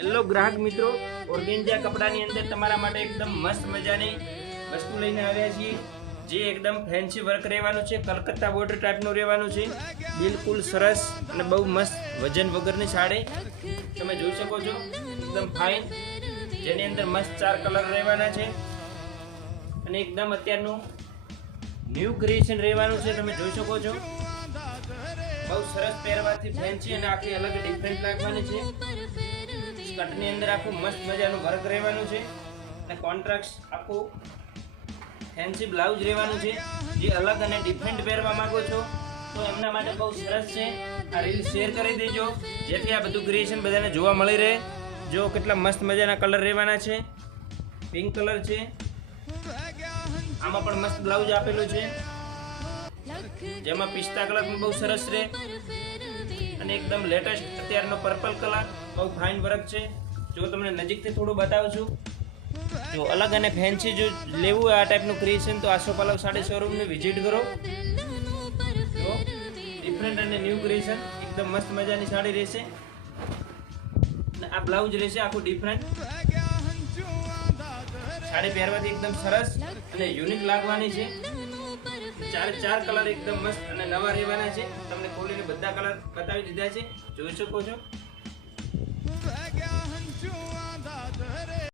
Hello ગ્રાહક મિત્રો, organza કપડાની અંદર તમારા માટે એકદમ મસ્ત મજાની વસ્તુ લઈને આવ્યા છીએ, જે એકદમ ફેન્સી વર્ક રહેવાનું છે, કલકત્તા બોર્ડર ટાઈપનું રહેવાનું છે, બિલકુલ સરસ અને બહુ મસ્ત વજન વગરની સાડી તમે જોઈ શકો છો, એકદમ ફાઇન, જેની અંદર મસ્ત 4 કલર રહેવાના છે અને એકદમ અત્યારનું ન્યૂ ક્રિએશન રહેવાનું છે. તમે જોઈ શકો છો, બહુ સરસ પહેરવાથી ફેન્સી અને આખી અલગ ડિફરન્ટ લાગવાની છે. સ્કર્ટની અંદર આખું મસ્ત મજાનું વર્ક રહેવાનું છે અને કોન્ટ્રાસ્ટ આખું ફેન્સી બ્લાઉઝ રહેવાનું છે. જે અલગ અને ડિફરન્ટ પહેરવા માંગો છો તો એમના માટે બહુ સરસ છે. આ રીલ શેર કરી દેજો, જેથી આ બધું ક્રિએશન બધાને જોવા મળી રહે. જો કેટલા મસ્ત મજાના કલર રહેવાના છે. પિંક કલર છે, આમાં પણ મસ્ત બ્લાઉઝ આપેલું છે, જેમાં પિસ્તા કલર પણ બહુ સરસ રહે અને એકદમ લેટેસ્ટ અત્યારનો પર્પલ કલર બહુ ફાઇન વર્ક છે. જો તમને નજીકથી થોડું બતાવું છું, જો અલગ અને ફેન્સી જો લેવું હોય આ ટાઈપનું ક્રિએશન તો આસોપાલવ સાડી શોરૂમને વિઝિટ કરો. જો ડિફરન્ટ અને ન્યૂ ક્રિએશન એકદમ મસ્ત મજાની સાડી રહેશે અને આ બ્લાઉઝ રહેશે આખું ડિફરન્ટ. સાડી પહેરવાથી એકદમ સરસ અને યુનિક લાગવાની છે. 4 કલર એકદમ મસ્ત અને નવા રહેવાના છે. તમને ખોલીને બધા કલર બતાવી દીધા છે, જોઈ શકો છો.